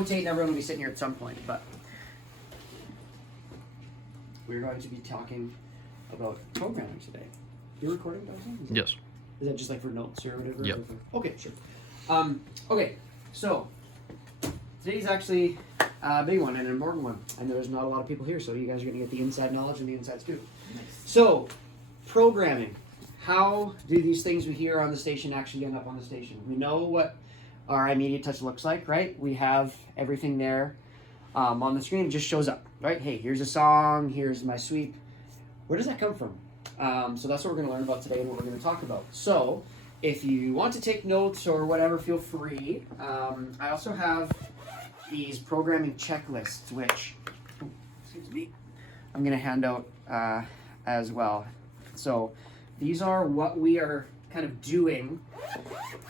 rotate and everyone will be sitting here at some point, but we're going to be talking about programming today. You're recording, Dawson? Yes. Is that just like for notes or whatever? Yep. Okay, sure. Okay, so today's actually a big one and an important one. I know there's not a lot of people here, so you guys are going to get the inside knowledge and the inside scoop. Nice. So, programming. How do these things we hear on the station actually end up on the station? We know what our immediate touch looks like, right? We have everything there on the screen. It just shows up, right? Hey, here's a song. Here's my sweep. Where does that come from? So that's what we're going to learn about today and what we're going to talk about. So if you want to take notes or whatever, feel free. I also have these programming checklists, which excuse me, I'm going to hand out as well. So these are what we are kind of doing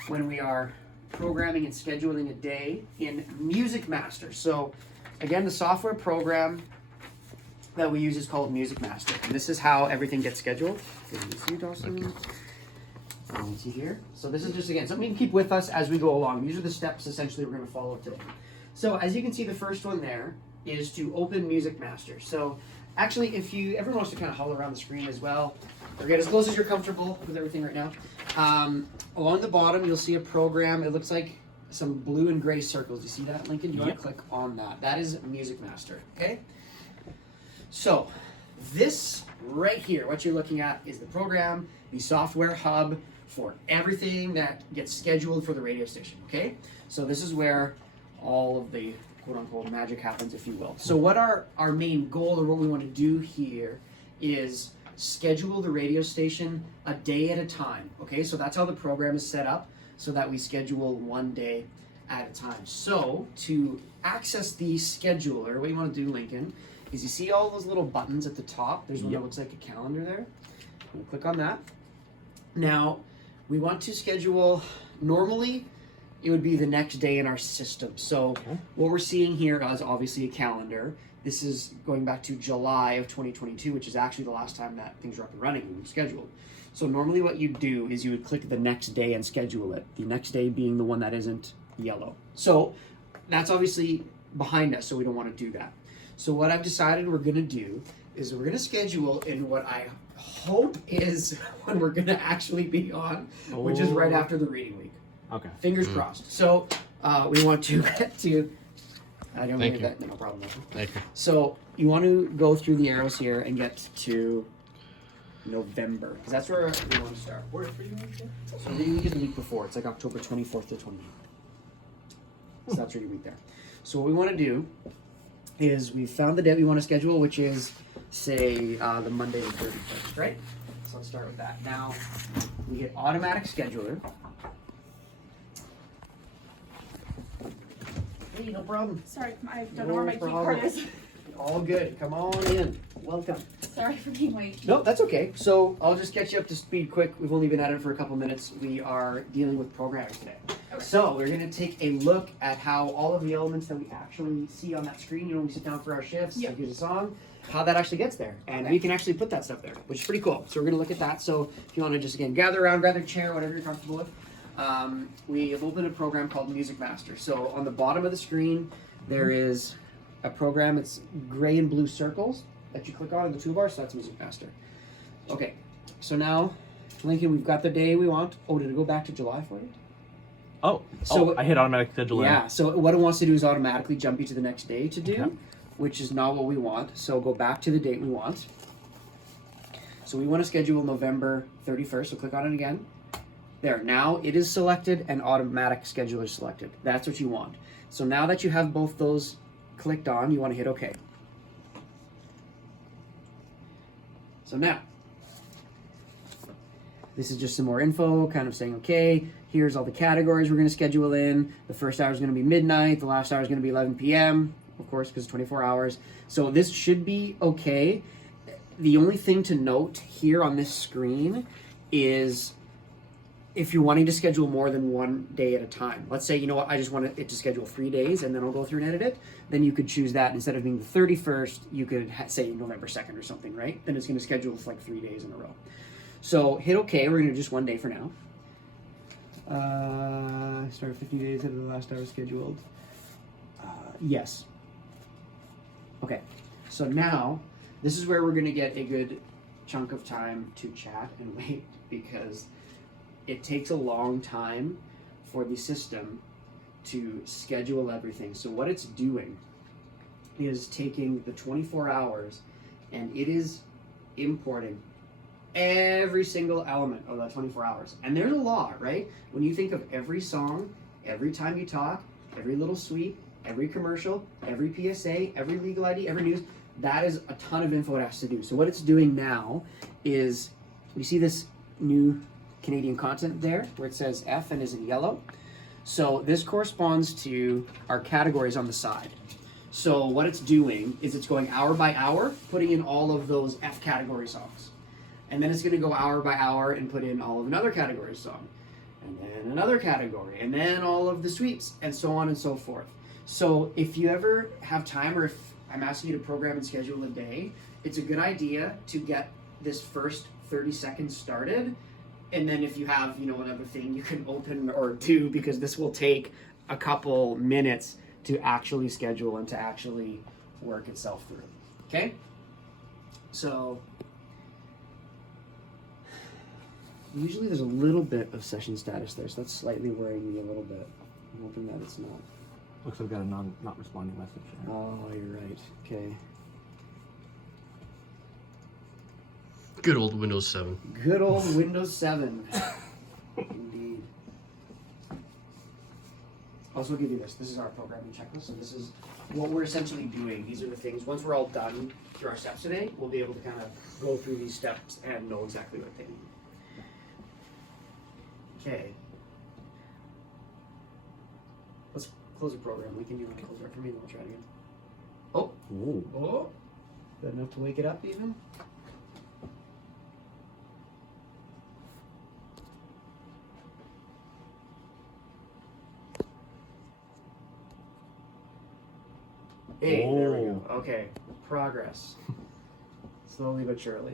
when we are programming and scheduling a day in Music Master. So again, the software program that we use is called Music Master. And this is how everything gets scheduled. Can you see, Dawson? You can see here. So this is just, again, something you can keep with us as we go along. These are the steps essentially we're going to follow today. So as you can see, the first one there is to open Music Master. So actually, if you ever wants to kind of holler around the screen as well, or get as close as you're comfortable with everything right now. Along the bottom, you'll see a program. It looks like some blue and gray circles. You see that, Lincoln? You want to click on that. That is Music Master, okay? So this right here, what you're looking at is the program, the software hub for everything that gets scheduled for the radio station, okay? So this is where all of the quote-unquote magic happens, if you will. So what our main goal or what we want to do here is schedule the radio station a day at a time, okay? So that's how the program is set up, so that we schedule one day at a time. So to access the scheduler, what you want to do, Lincoln, is you see all those little buttons at the top. There's one that looks like a calendar there. We'll click on that. Now, we want to schedule, normally it would be the next day in our system. So what we're seeing here is obviously a calendar. This is going back to July of 2022, which is actually the last time that things were up and running and scheduled. So normally what you do is you would click the next day and schedule it. The next day being the one that isn't yellow. So that's obviously behind us, so we don't want to do that. So what I've decided we're going to do is we're going to schedule in what I hope is when we're going to actually be on, which is right after the reading week. Okay. Fingers crossed. So we want to get to... I don't Thank think you. that, no problem. Thank you. So you want to go through the arrows here and get to November, because that's where we want to start. Where for you? So reading week is the week before. It's like October 24th to 28th. So that's reading week there. So what we want to do is we found the day we want to schedule, which is, say, the Monday the 31st, right? So let's start with that. Now, we hit Automatic Scheduler. Hey, no problem. Sorry, I don't know where my key card is. All good. Come on in. Welcome. Sorry for being late. No, that's okay. So I'll just get you up to speed quick. We've only been at it for a couple minutes. We are dealing with programming today. Okay. So we're going to take a look at how all of the elements that we actually see on that screen, you know, when we sit down for our shifts, Yep. like here's a song, how that actually gets there. And Okay. we can actually put that stuff there, which is pretty cool. So we're going to look at that. So if you want to just, again, gather around, grab a chair, whatever you're comfortable with. We have opened a program called Music Master. So on the bottom of the screen, there is a program. It's gray and blue circles that you click on in the toolbar, so that's Music Master. Okay, so now, Lincoln, we've got the day we want. Oh, did it go back to July for you? So I hit automatic scheduler. Yeah, so what it wants to do is automatically jump you to the next day to do, Okay. which is not what we want. So go back to the date we want. So we want to schedule November 31st, so click on it again. There, now it is selected and automatic scheduler selected. That's what you want. So now that you have both those clicked on, you want to hit OK. So now, this is just some more info, kind of saying, okay, here's all the categories we're going to schedule in. The first hour is going to be midnight. The last hour is going to be 11 p.m., of course, because it's 24 hours. So this should be okay. The only thing to note here on this screen is if you're wanting to schedule more than one day at a time. Let's say, you know what, I just want it to schedule 3 days and then I'll go through and edit it. Then you could choose that. Instead of being the 31st, you could say November 2nd or something, right? Then it's going to schedule for like 3 days in a row. So hit OK. We're going to do just 1 day for now. Start 50 days into the last hour scheduled. Yes. Okay. So now, this is where we're going to get a good chunk of time to chat and wait, because it takes a long time for the system to schedule everything. So what it's doing is taking the 24 hours and it is importing every single element of that 24 hours. And there's a lot, right? When you think of every song, every time you talk, every little sweep, every commercial, every PSA, every legal ID, every news, that is a ton of info it has to do. So what it's doing now is, you see this new Canadian content there where it says F and is in yellow. So this corresponds to our categories on the side. So what it's doing is it's going hour by hour, putting in all of those F category songs. And then it's going to go hour by hour and put in all of another category song. And then another category. And then all of the sweeps, and so on and so forth. So if you ever have time, or if I'm asking you to program and schedule a day, it's a good idea to get this first 30 seconds started. And then if you have, another thing you can open or do, because this will take a couple minutes to actually schedule and to actually work itself through. Okay? So usually there's a little bit of session status there, so that's slightly worrying me a little bit. I'm hoping that it's not. Looks like I've got a not responding message. Oh, you're right. Okay. Good old Windows 7. Good old Windows 7. Indeed. Also, I'll give you this. This is our programming checklist. So this is what we're essentially doing. These are the things. Once we're all done through our steps today, we'll be able to kind of go through these steps and know exactly what they mean. Okay. Let's close the program. We can do it. Close it for me, and then we'll try it again. Oh. Ooh. Oh. Good enough to wake it up even? Hey, there we go. Okay, progress. Slowly but surely.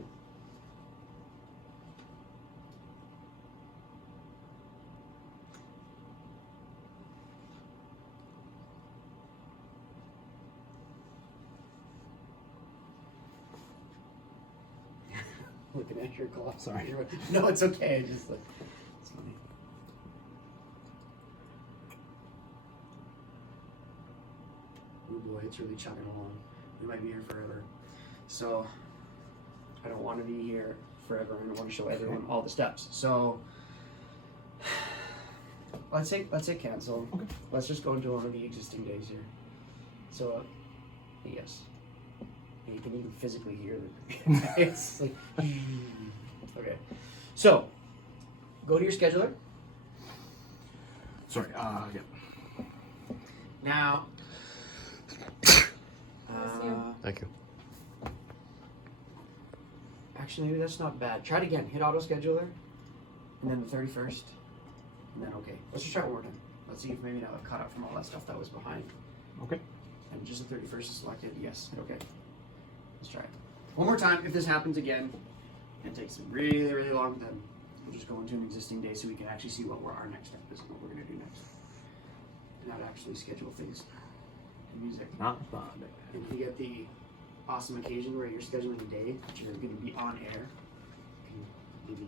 Looking at your clock. Sorry. No, it's okay. Just like, it's funny. Oh boy, it's really chugging along. We might be here forever. So, I don't want to be here forever. I don't want to show everyone all the steps. So, let's say cancel. Okay. Let's just go into one of the existing days here. So, yes. And you can even physically hear it. It's like, okay. So, go to your scheduler. Sorry. Yeah. Now, Thank you. actually, maybe that's not bad. Try it again. Hit auto scheduler, and then the 31st, and then okay. Let's just try it one more time. Let's see if maybe now it caught up from all that stuff that was behind. Okay. And just the 31st is selected. Yes. Hit okay. Let's try it one more time. If this happens again, it takes really, really long, then we'll just go into an existing day so we can actually see what our next step is and what we're going to do next. And not actually schedule things in music. Not responding. And if you get the awesome occasion where you're scheduling a day that you're going to be on air, you can maybe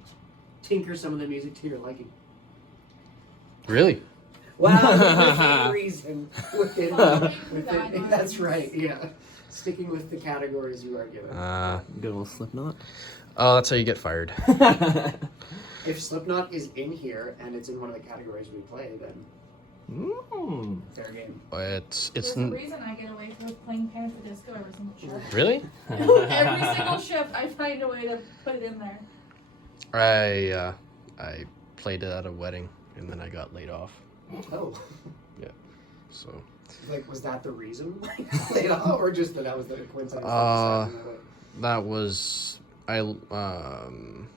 tinker some of the music to your liking. Really? Wow, within reason. Within, Guidelines. that's right, yeah. Sticking with the categories you are given. Good old Slipknot. Oh, that's how you get fired. If Slipknot is in here and it's in one of the categories we play, then fair game. It's There's a reason I get away from playing Panic at the Disco every single shift. really? Every single shift, I find a way to put it in there. I played it at a wedding and then I got laid off. Oh. Yeah. So. Like, was that the reason? Laid off, or just that was the coincidence? That was Yeah,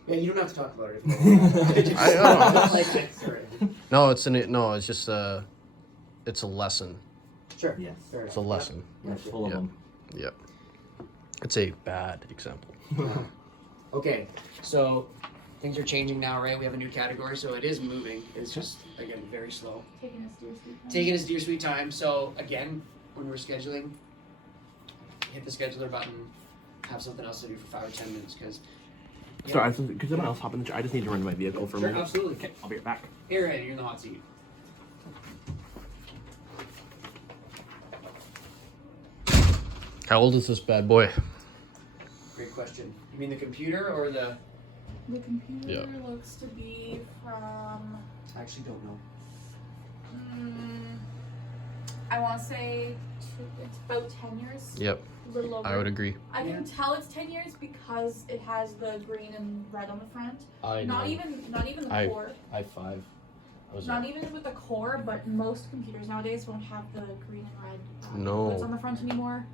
you don't have to talk about it. If you I don't know. like, sorry. it's just it's a lesson. Sure. Yes. Fair It's a enough. lesson. We're full of Yeah. them. Yep. It's a bad example. Okay, so things are changing now, right? We have a new category, so it is moving. It's just, again, very slow. Taking us to a sweet time. Taking his dear sweet time. So, again, when we're scheduling, hit the scheduler button, have something else to do for 5 or 10 minutes, because... Sorry, could someone else hop in the chair? I just need to run to my vehicle for a Sure, minute. absolutely. Okay, I'll be right back. Airhead, you're in the hot seat. How old is this bad boy? Great question. You mean the computer or the... The computer Yeah. looks to be from. I actually don't know. I want to say it's about 10 years. Yep, A little over. I would agree. I can tell it's 10 years because it has the green and red on the front. Not even the core. I5. Not even with the core, but most computers nowadays won't have the green and red No. hoods on the front anymore.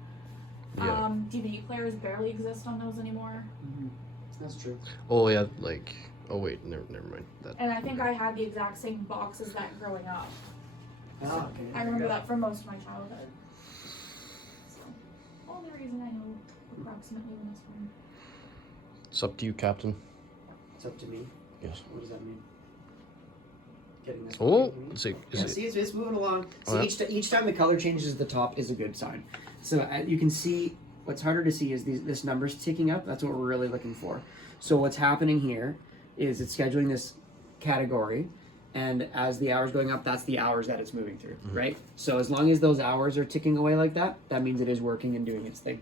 Yeah. DVD players barely exist on those anymore. Mm-hmm. That's true. Oh yeah, like. Oh wait, never mind. That. And I think I had the exact same box as that growing up. Ah, okay. I remember that for most of my childhood. So, only reason I know approximately when it's from. It's up to you, Captain. It's up to me. Yes. What does that mean? Getting this. Oh, working? is it? Yeah, see, it's moving along. Oh, See, each time the color changes at the top is a good sign. So you can see, what's harder to see is this number's ticking up. That's what we're really looking for. So what's happening here is it's scheduling this category, and as the hours going up, that's the hours that it's moving through, right? So as long as those hours are ticking away like that, that means it is working and doing its thing.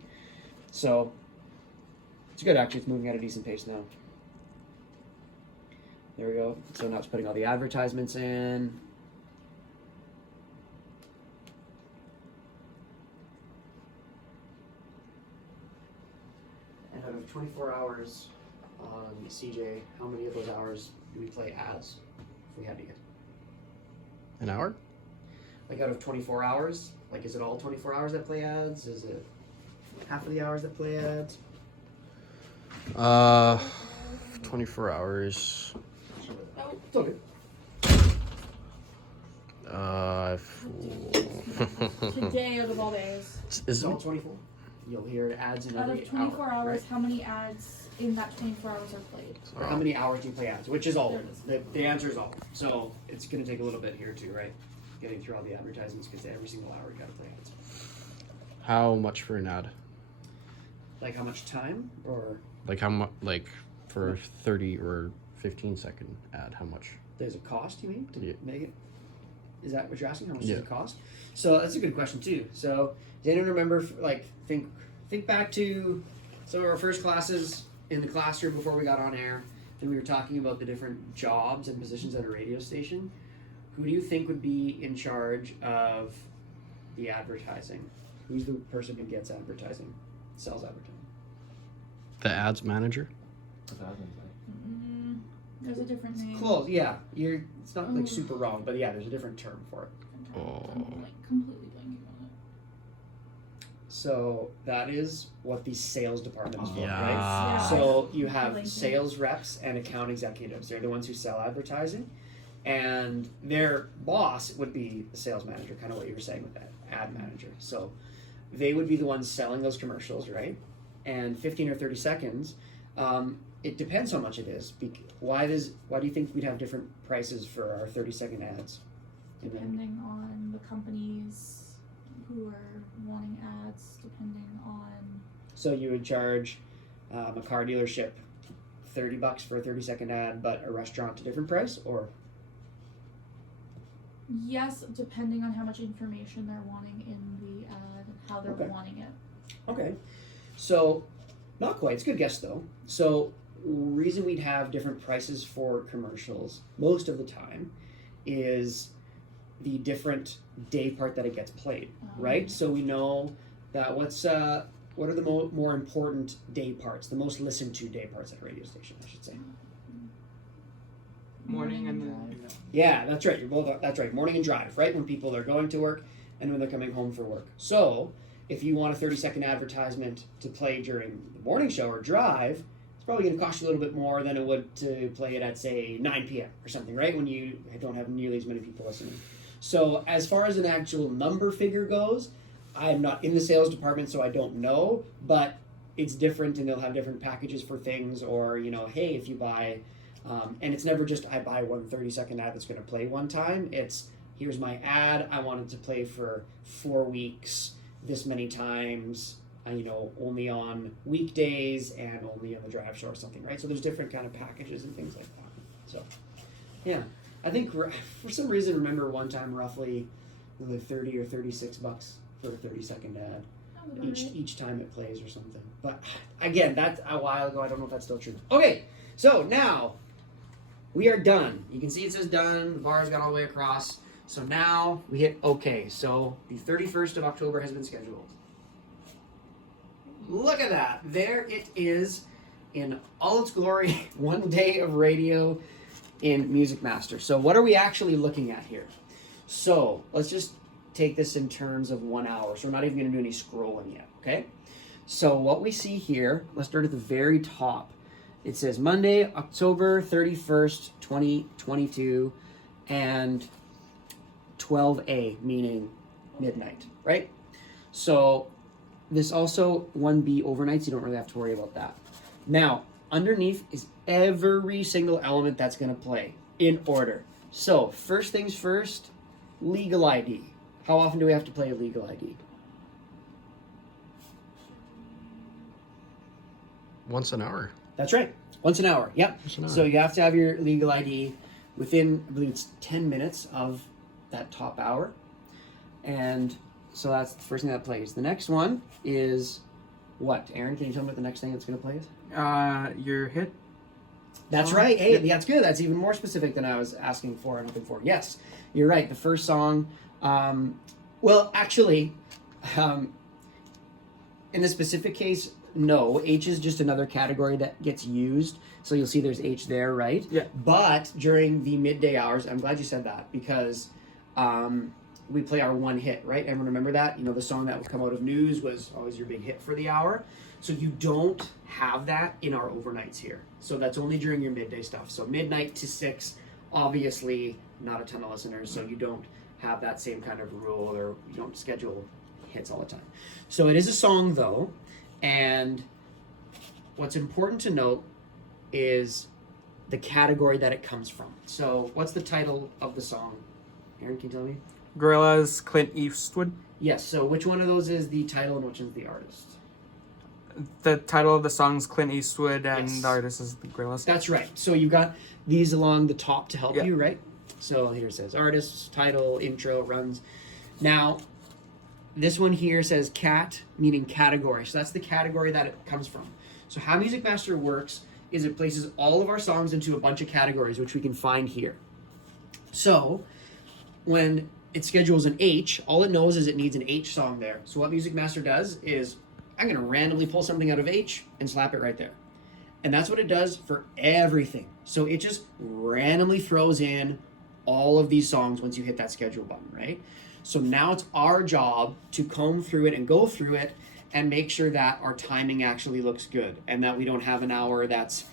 So it's good, actually. It's moving at a decent pace now. There we go. So now it's putting all the advertisements in. And out of 24 hours on CJ, how many of those hours do we play ads if we had to get? An hour? Like out of 24 hours, like is it all 24 hours that play ads? Is it half of the hours that play ads? 24 hours. It's okay. Today, out of all days. Is It's it? all 24. You'll hear ads in Out every of 24 hour, hours, right? how many ads in that 24 hours are played? Or how many hours do you play ads? Which is all. There it is. The answer is all. So it's going to take a little bit here too, right? Getting through all the advertisements, because every single hour you got to play ads. How much for an ad? Like how much time, or Like how much? Like for 30 or 15-second ad? How much? there's a cost, you mean, to Yeah. make it? Is that what you're asking? How much Yeah. does it cost? So that's a good question too. So does anyone remember, like, think back to some of our first classes in the classroom before we got on air, and we were talking about the different jobs and positions at a radio station. Who do you think would be in charge of the advertising? Who's the person who gets advertising, sells advertising? The ads manager? That's what I was gonna say. There's a different name. Close, yeah. It's not like super wrong, but yeah, there's a different term for it. I'm like completely blanking on it. So that is what the sales department is for, Yeah. right? Yeah. So you have Like that. sales reps and account executives. They're the ones who sell advertising, and their boss would be the sales manager, kind of what you were saying with that ad manager. So they would be the ones selling those commercials, right? And 15 or 30 seconds, it depends how much it is. Why do you think we'd have different prices for our 30-second ads? Depending on the companies who are wanting ads, depending on. So you would charge a car dealership $30 for a 30-second ad, but a restaurant a different price, or? Yes, depending on how much information they're wanting in the ad and how they're Okay. wanting it. Okay, so not quite. It's a good guess though. So reason we'd have different prices for commercials most of the time is the different day part that it gets played, right? So we know that what are the more important day parts, the most listened to day parts at a radio station, I should say. Morning and drive. then Yeah, that's right. That's right. Morning and drive, right? When people are going to work and when they're coming home for work. So if you want a 30-second advertisement to play during the morning show or drive, it's probably going to cost you a little bit more than it would to play it at, say, 9 p.m. or something, right? When you don't have nearly as many people listening. So as far as an actual number figure goes, I'm not in the sales department, so I don't know, but it's different, and they'll have different packages for things, or, hey, if you buy, and it's never just I buy one 30-second ad that's going to play one time. It's here's my ad. I wanted to play for 4 weeks, this many times, only on weekdays and only on the drive show or something, right? So there's different kind of packages and things like that. So, yeah. I think for some reason, remember one time roughly like 30 or 36 bucks for a 30-second ad each time it plays or something. But again, that's a while ago. I don't know if that's still true. Okay, so now we are done. You can see it says done. The bar's gone all the way across. So now we hit OK. So the 31st of October has been scheduled. Look at that. There it is in all its glory. 1 day of radio in Music Master. So what are we actually looking at here? So let's just take this in terms of 1 hour. So we're not even going to do any scrolling yet, okay? So what we see here, let's start at the very top. It says Monday, October 31st, 2022, and 12A, meaning midnight, right? So this also 1B overnights, you don't really have to worry about that. Now, underneath is every single element that's going to play in order. So first things first, legal ID. How often do we have to play a legal ID? Once an hour. That's right. Once an hour. Yep. Once an hour. So you have to have your legal ID within, I believe it's 10 minutes of that top hour. And so that's the first thing that plays. The next one is what? Aaron, can you tell me what the next thing that's going to play is? Your hit. That's right. Hey, that's good. That's even more specific than I was asking for and looking for. Yes, you're right. The first song. Well, actually, in this specific case, no. H is just another category that gets used. So you'll see there's H there, right? Yeah. But during the midday hours, I'm glad you said that because we play our one hit, right? Everyone remember that? The song that would come out of news was always your big hit for the hour. So you don't have that in our overnights here. So that's only during your midday stuff. So midnight to 6, obviously not a ton of listeners, so you don't have that same kind of rule, or you don't schedule hits all the time. So it is a song though, and what's important to note is the category that it comes from. So what's the title of the song? Aaron, can you tell me? Gorillaz, Clint Eastwood. Yes, so which one of those is the title and which one's the artist? The title of the song is Clint Eastwood, and Yes. the artist is the Gorillaz. That's right. So you've got these along the top to help Yeah. you, right? So here it says artist, title, intro, runs. Now, this one here says cat, meaning category. So that's the category that it comes from. So how Music Master works is it places all of our songs into a bunch of categories, which we can find here. So when it schedules an H, all it knows is it needs an H song there. So what Music Master does is I'm going to randomly pull something out of H and slap it right there. And that's what it does for everything. So it just randomly throws in all of these songs once you hit that schedule button, right? So now it's our job to comb through it and go through it and make sure that our timing actually looks good and that we don't have an hour that's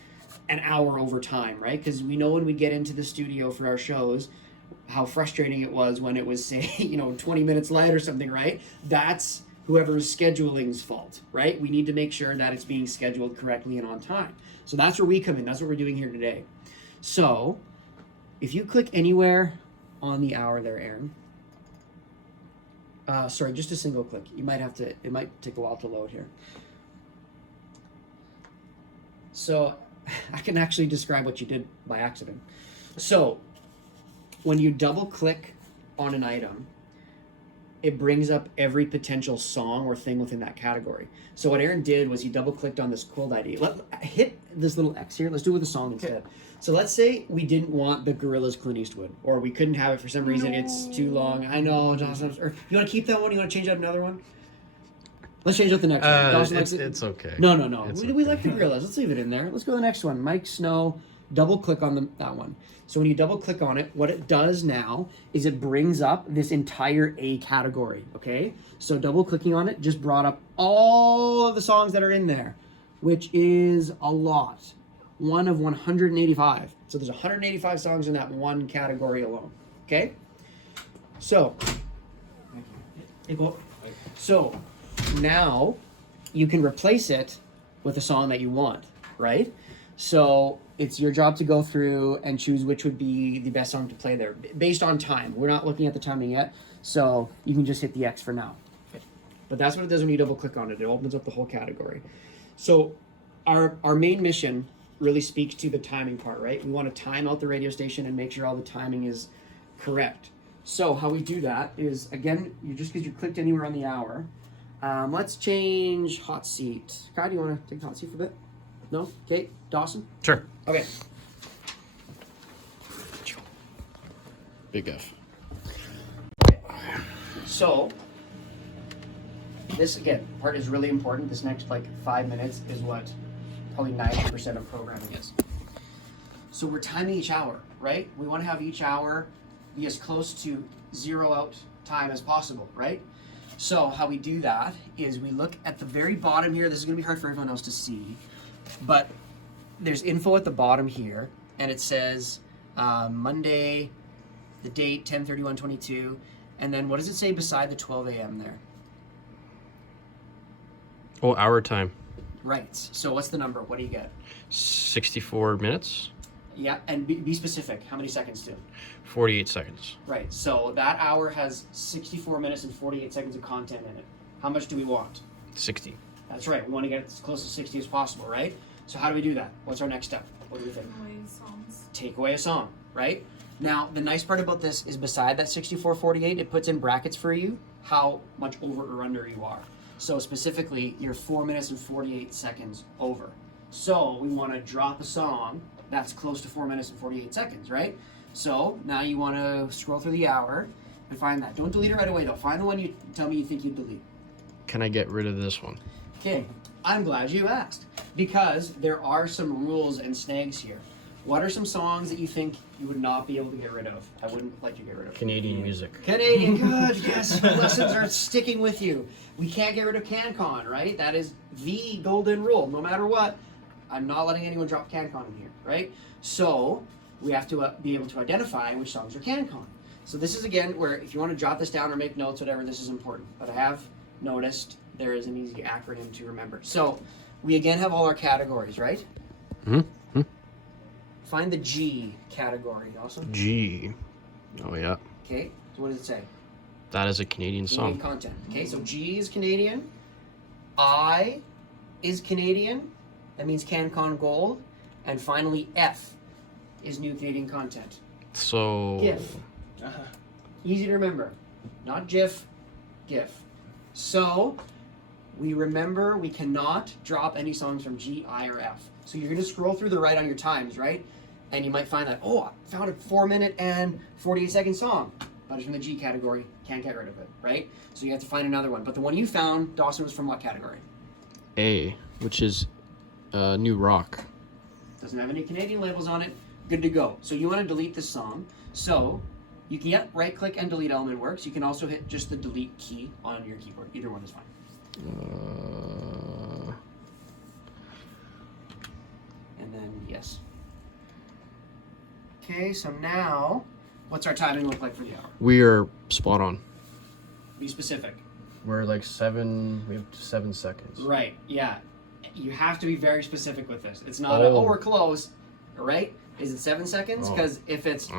an hour over time, right? Because we know when we get into the studio for our shows, how frustrating it was when it was, say, 20 minutes late or something, right? That's whoever's scheduling's fault, right? We need to make sure that it's being scheduled correctly and on time. So that's where we come in. That's what we're doing here today. So if you click anywhere on the hour there, Aaron, sorry, just a single click. You might have to, it might take a while to load here. So I can actually describe what you did by accident. So when you double click on an item, it brings up every potential song or thing within that category. So what Aaron did was he double clicked on this cold ID. Hit this little X here. Let's do it with a song instead. So let's say we didn't want the Gorillaz Clint Eastwood, or we couldn't have it for some reason. It's too long. I know, Johnson. Or you want to keep that one? You want to change out another one? Let's change out the next one. Dawson likes it. It's okay. No. It's We like the Gorillaz. Let's leave it in there. Let's go to the next one. Mike Snow. Double click on that one. So when you double click on it, what it does now is it brings up this entire A category, okay? So double clicking on it just brought up all of the songs that are in there, which is a lot. One of 185. So there's 185 songs in that one category alone, okay? So now you can replace it with a song that you want, right? So it's your job to go through and choose which would be the best song to play there based on time. We're not looking at the timing yet, so you can just hit the X for now. But that's what it does when you double click on it. It opens up the whole category. So our main mission really speaks to the timing part, right? We want to time out the radio station and make sure all the timing is correct. So how we do that is, again, just because you clicked anywhere on the hour, let's change hot seat. Kai, do you want to take hot seat for a bit? No? Okay. Dawson? Sure. Okay. Big F. So, this, again, part is really important. This next, 5 minutes is what probably 90% of programming is. So we're timing each hour, right? We want to have each hour be as close to zero out time as possible, right? So how we do that is we look at the very bottom here. This is going to be hard for everyone else to see, but there's info at the bottom here, and it says Monday, the date, 10/31/22, and then what does it say beside the 12 a.m. there? Oh, hour time. Right. So what's the number? What do you get? 64 minutes. Yeah, and be specific. How many seconds to? 48 seconds. Right. So that hour has 64 minutes and 48 seconds of content in it. How much do we want? 60. That's right. We want to get as close to 60 as possible, right? So how do we do that? What's our next step? What do we think? Away songs. Take away a song, right? Now, the nice part about this is beside that 64-48, it puts in brackets for you how much over or under you are. So specifically, you're 4 minutes and 48 seconds over. So we want to drop a song that's close to 4 minutes and 48 seconds, right? So now you want to scroll through the hour and find that. Don't delete it right away, though. Find the one you tell me you think you'd delete. Can I get rid of this one? Okay, I'm glad you asked, because there are some rules and snags here. What are some songs that you think you would not be able to get rid of? I wouldn't like you to get rid of. Canadian music. Canadian, good, yes. Your lessons are sticking with you. We can't get rid of CanCon, right? That is the golden rule. No matter what, I'm not letting anyone drop CanCon in here, right? So we have to be able to identify which songs are CanCon. So this is, again, where if you want to jot this down or make notes, whatever, this is important. But I have noticed there is an easy acronym to remember. So we, again, have all our categories, right? Hmm. Find the G category, also. G. Oh, yeah. Okay, so what does it say? That is a Canadian Canadian song. content. Okay, so G is Canadian. I is Canadian. That means CanCon Gold. And finally, F is new Canadian content. So. GIF. Easy to remember. Not GIF, GIF. So we remember we cannot drop any songs from G, I, or F. So you're going to scroll through the right on your times, right? And you might find that, oh, I found a 4 minute and 48 second song. But it's from the G category. Can't get rid of it, right? So you have to find another one. But the one you found, Dawson, was from what category? A, which is new rock. Doesn't have any Canadian labels on it. Good to go. So you want to delete this song. So you can right click and delete element works. You can also hit just the delete key on your keyboard. Either one is fine. And then yes. Okay, so now what's our timing look like for the hour? We are spot on. Be specific. We're like we have 7 seconds. Right, yeah. You have to be very specific with this. It's not oh, we're close, right? Is it 7 seconds? Because if it's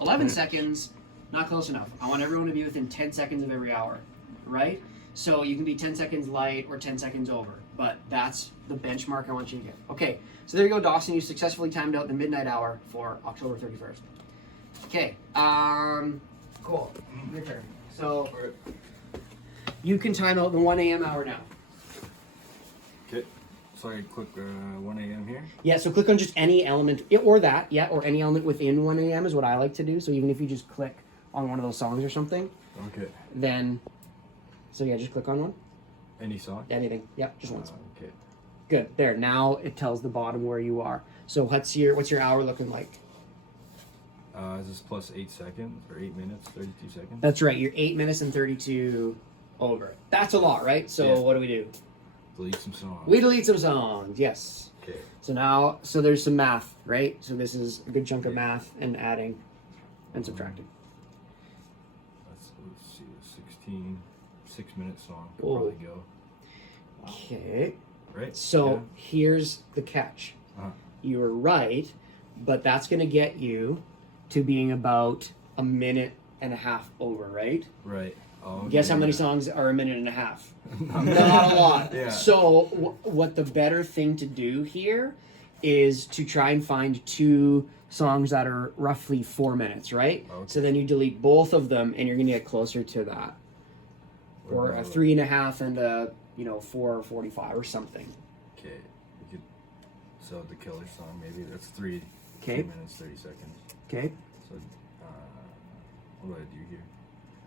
11 seconds, not close enough. I want everyone to be within 10 seconds of every hour, right? So you can be 10 seconds light or 10 seconds over, but that's the benchmark I want you to get. Okay, so there you go, Dawson. You successfully timed out the midnight hour for October 31st. Okay, cool. Your turn. So you can time out the 1 a.m. hour now. Okay. So I click 1 a.m. here. Yeah, so click on just any element, or that, yeah, or any element within 1 a.m. is what I like to do. So even if you just click on one of those songs or something, Okay. then, so yeah, just click on one. Any song? Anything. Yep, just once. Okay. Good. There. Now it tells the bottom where you are. So what's your hour looking like? Is this plus 8 seconds or 8 minutes, 32 seconds? That's right. You're 8 minutes and 32 over. That's a lot, right? So Yeah. what do? Delete some songs. We delete some songs. Yes. Okay. So there's some math, right? So this is a good chunk of math and adding and subtracting. Let's see. 16, 6-minute song. Could Whoa. probably go. Okay. Right? So Yeah. here's the catch. Uh-huh. you were right, but that's going to get you to being about a minute and a half over, right? Right. Oh, Guess how many songs are a minute and a half? Not a lot. Yeah. So what the better thing to do here is to try and find 2 songs that are roughly 4 minutes, right? Okay. So then you delete both of them, and you're gonna get closer to that, or a 3.5 and a 4:45 or something. Okay. We could. So the killer song, maybe that's 3 Okay. minutes 30 seconds. Okay. So, what do I do here?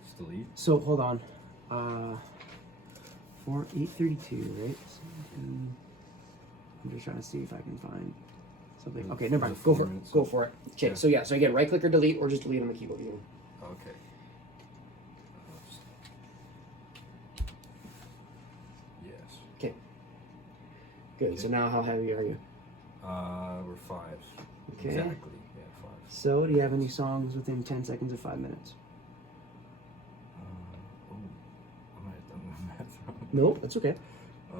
Just delete. So hold on. 8:32, right? I'm just trying to see if I can find something. Okay, never mind. Go for it. Go for it. Okay, Yeah. so yeah, so again, right click or delete, or just delete on the keyboard. Okay. Yes. Okay. Good. So now, how heavy are you? We're 5. Okay. Exactly. Yeah, 5. So, do you have any songs within 10 seconds of 5 minutes? Oh, I might have done the math wrong. No, that's okay. Uh,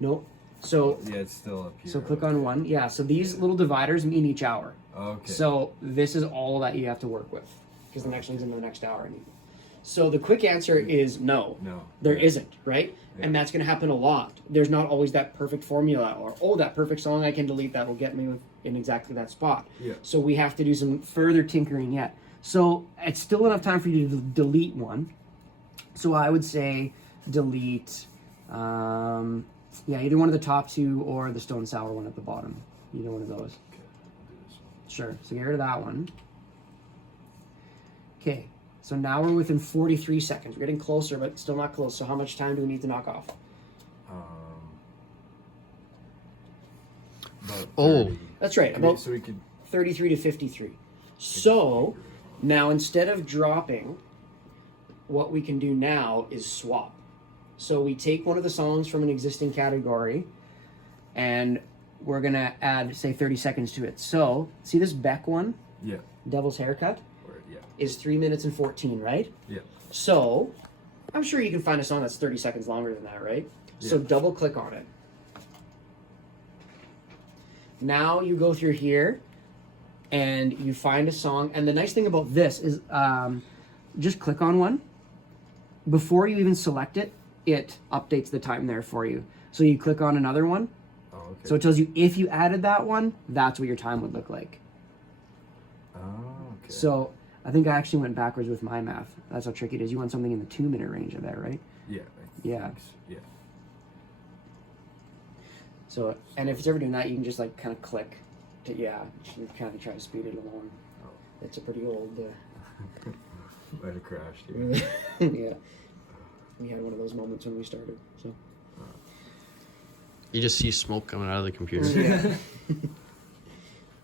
No. So, yeah, it's still up here. so click on one. Yeah. So these little dividers mean each hour. Okay. So this is all that you have to work with, because the next one's in the next hour. So the quick answer is no. No. There Yeah. isn't, right? Yeah. And that's going to happen a lot. There's not always that perfect formula, or that perfect song I can delete that will get me in exactly that spot. Yeah. So we have to do some further tinkering yet. So it's still enough time for you to delete one. So I would say delete, either one of the top 2 or the Stone Sour one at the bottom. Either one of those. Okay. I'll do this one. Sure. So get rid of that one. Okay. So now we're within 43 seconds. We're getting closer, but still not close. So how much time do we need to knock off? About Oh. 30. That's right. Okay, About so we could. 33 to 53. So now instead of dropping, what we can do now is swap. So we take one of the songs from an existing category, and we're going to add, say, 30 seconds to it. So see this Beck one, Yeah. Devil's Haircut, Or, yeah. is 3 minutes and 14, right? Yeah. So I'm sure you can find a song that's 30 seconds longer than that, right? So Yeah. double click on it. Now you go through here and you find a song. And the nice thing about this is just click on one. Before you even select it, it updates the time there for you. So you click on another one. Oh, okay. So it tells you if you added that one, that's what your time would look like. Oh, okay. So I think I actually went backwards with my math. That's how tricky it is. You want something in the 2-minute range of that, right? Yeah. Yeah. Think so. Yeah. So, and if it's ever doing that, you can just like kind of click to, kind of try to speed it along. Oh. It's a pretty old, Might have crashed. Yeah. yeah. We had one of those moments when we started, so. You just see smoke coming out of the computer. Yeah.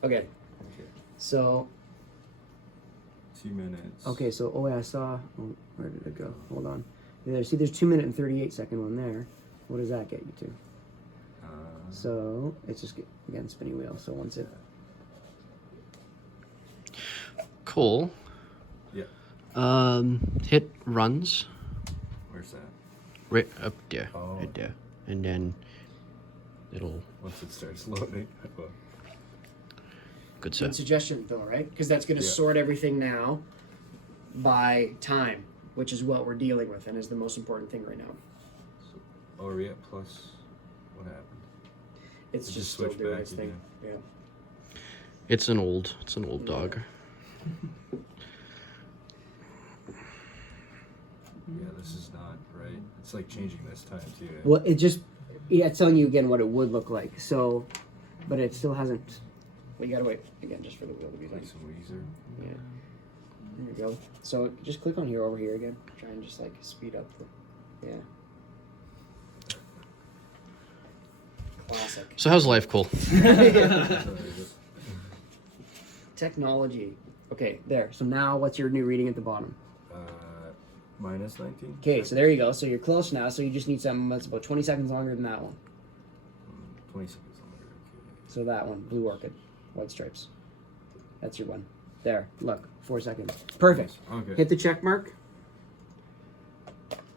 Okay, Okay. so, 2 minutes. okay, so, I saw, where did it go? Hold on. There's 2-minute and 38-second one there. What does that get you to? So, it's just, again, spinning wheel, so once it, Cool. Yeah. Hit runs Where's that? right up there. Oh. Right there. And then it'll Once it starts loading. Well, good good set. suggestion, Phil, right? Because that's going to Yeah. sort everything now by time, which is what we're dealing with and is the most important thing right now. so, oh, are we at plus? What happened? It's It just just still switched doing back its thing. Yeah. It's an old dog. Yeah, this is not right. It's like changing this time too. Eh? Well, it's telling you again what it would look like. So, but it still hasn't. Well, you gotta wait again just for the wheel to be Like done. some Weezer. Yeah. There you go. So just click on here over here again. Try and just like speed up the. Yeah. Classic. So how's life, Cole? Technology. Okay, there. So now what's your new reading at the bottom? Minus 19. Okay, so there you go. So you're close now. So you just need something that's about 20 seconds longer than that one. 20 seconds longer. Okay. So that one, Blue Orchid, White Stripes. That's your one. There, look, 4 seconds. Perfect. Okay. Hit the check mark.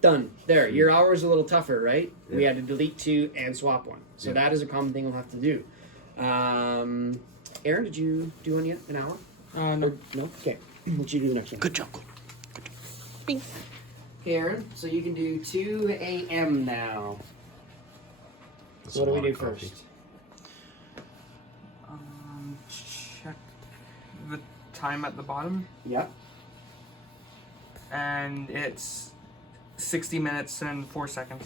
Done. There, your hour is a little tougher, right? We Yeah. had to delete 2 and swap 1. So Yeah. that is a common thing we'll have to do. Aaron, did you do one yet? An hour? No. No? Okay. What you do the next one? Good job. Okay, Aaron, so you can do 2 a.m. now. That's So what a do we lot do of coffee. first? Check the time at the bottom, Yep. and it's 60 minutes and 4 seconds.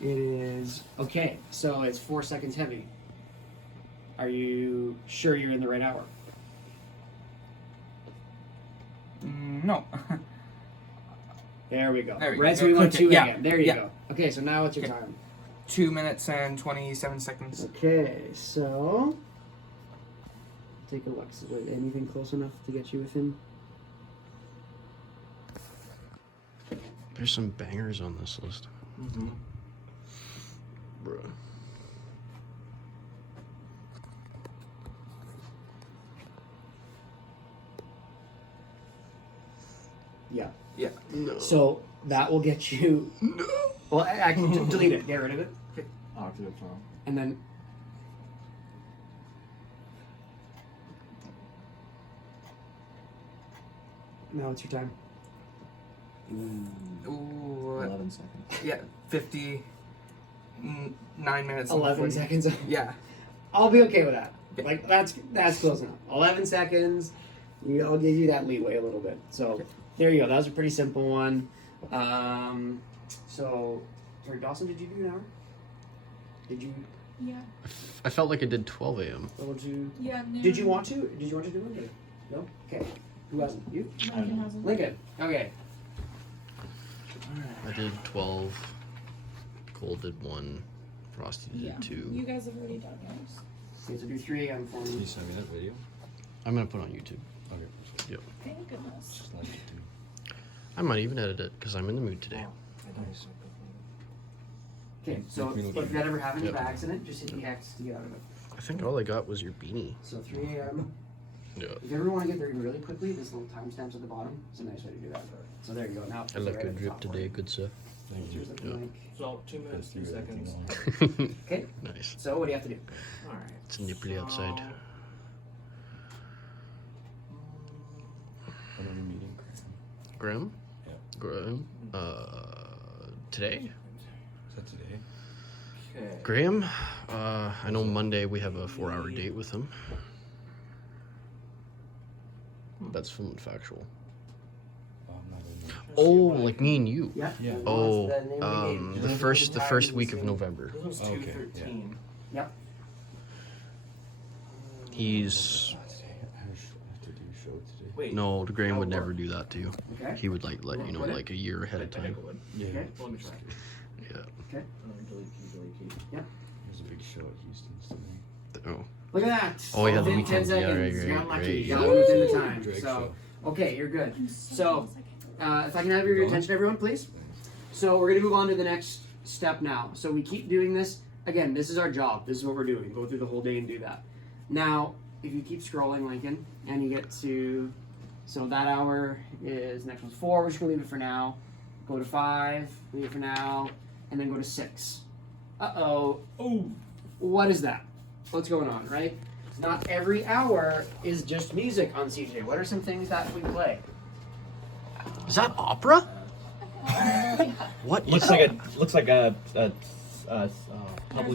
It is. Okay, so it's 4 seconds heavy. Are you sure you're in the right hour? No. There we go. There we Right, go. so we went Okay, 2 yeah, a.m. There you yeah. go. Okay, so now what's your Okay. time? 2 minutes and 27 seconds. Okay, so take a look. So anything close enough to get you within? There's some bangers on this list. Mm-hmm. Bruh. Yeah. Yeah. No. So that will get you. No. Well, actually, delete it. Get rid of it, Octave song. and then. Now it's your time. Ooh. 11 seconds. Yeah. 59 minutes. and 11 40. seconds. Yeah. I'll be okay with that. Okay. Like that's close enough. 11 seconds. I'll give you that leeway a little bit. So there you go. That was a pretty simple one. So sorry, Dawson, did you do an hour? Did you? Yeah. I felt like I did 12 a.m. Or would you? Yeah. No. Did you want to? Did you want to do it? Or? No. Okay. Who hasn't? You? Lincoln hasn't. Lincoln. Okay. I did 12. Cole did 1. Frosty did Yeah. 2. You guys have already done yours. Okay, so do 3 a.m. for Can me. you send me that video? I'm gonna put it on YouTube. Okay. Yep. Thank goodness. Just like it to me. I might even edit it because I'm in the mood today. Nice. Okay. So Make me look if that ever happens Yep. by accident, just hit the X to get out of it. I think all I got was your beanie. So 3 a.m. Yeah. If you ever want to get there really quickly, this little timestamps at the bottom is a nice way to do that. So there you go. Now I like right your at the drip top for today, you. good sir. What's yours looking Yeah. like? So 2 minutes, 2 seconds. Okay. Nice. So what do you have to do? Alright. It's nipply outside. When are we meeting? Graham? Yeah. Graham? Today? Is that today? Okay. Graham? I know Monday we have a 4-hour date with him. That's film and factual. Oh, I'm not in there. Oh, like me and you. Yeah. Yeah. Oh, What's the name of the game? the Just first the first time week you of see. November. This was Okay, 2:13. Yep. He's Not today. I have to do a show today. Wait. no, Graham would never do that to you. Okay. He would like let you know like a year ahead of time. Yeah. Okay. Let me try. Yeah. Delete key. There's a big show at Houston's today. Oh. Look at that. Oh, yeah, the Within weekend. 10 Yeah, seconds. right, You right, got lucky. right, You got yeah. one within the time. Drag So, show. okay, you're good. I'm So, jealous I can't do it. if I can have your attention, everyone, please. So we're gonna move on to the next step now. So we keep doing this. Again, this is our job. This is what we're doing. Go through the whole day and do that. Now, if you keep scrolling, Lincoln, and you get to, so that hour is, next one's 4. We're just gonna leave it for now. Go to 5, leave it for now, and then go to 6. Uh-oh. Oh. What is that? What's going on, right? Not every hour is just music on CJ. What are some things that we play? Is that opera? What? Looks like a public